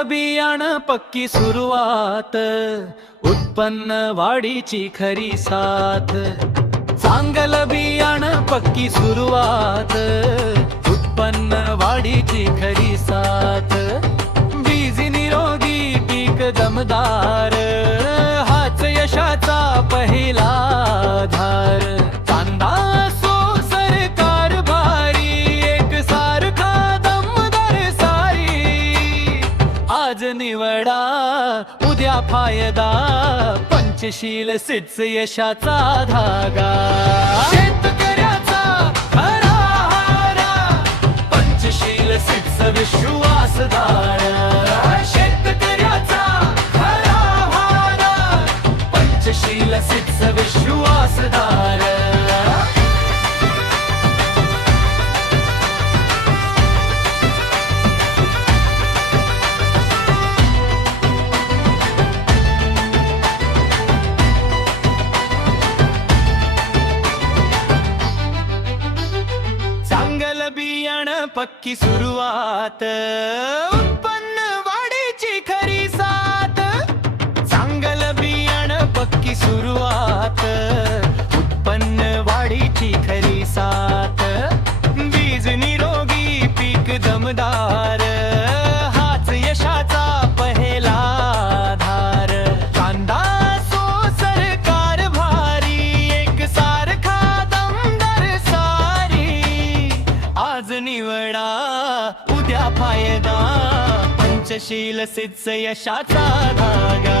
चांगलं बियाणं पक्की सुरुवात, उत्पन्न वाढीची खरी साथ. चांगलं बियाणं पक्की सुरुवात, उत्पन्न वाढीची खरी साथ. बीज निरोगी पीक दमदार, हाच यशाचा पहिला आधार. कांदा असो सरकार भारी, एक सारखा दमदार सारी. आज निवडा उद्या फायदा, पंचशील सीड्स यशाचा धागा. शेतकऱ्याचा खरा हारा, पंचशील सीड्स विश्वासदार. शेतकऱ्याचा खरा हारा, पंचशील सीड्स विश्वासदार. चांगलं बियाणं पक्की सुरुवात, उत्पन्न वाढीची खरी साथ. चांगलं बियाणं पक्की सुरुवात, उत्पन्न वाढीची खरी साथ. बीज निरोगी पीक दमदार, हाच यशाचा पहिला आधार. कांदा असो सरकार भारी, एक सारखा दमदार सारी. आज निवडा उद्या फायदा, पंचशील सीड्स यशाचा धागा.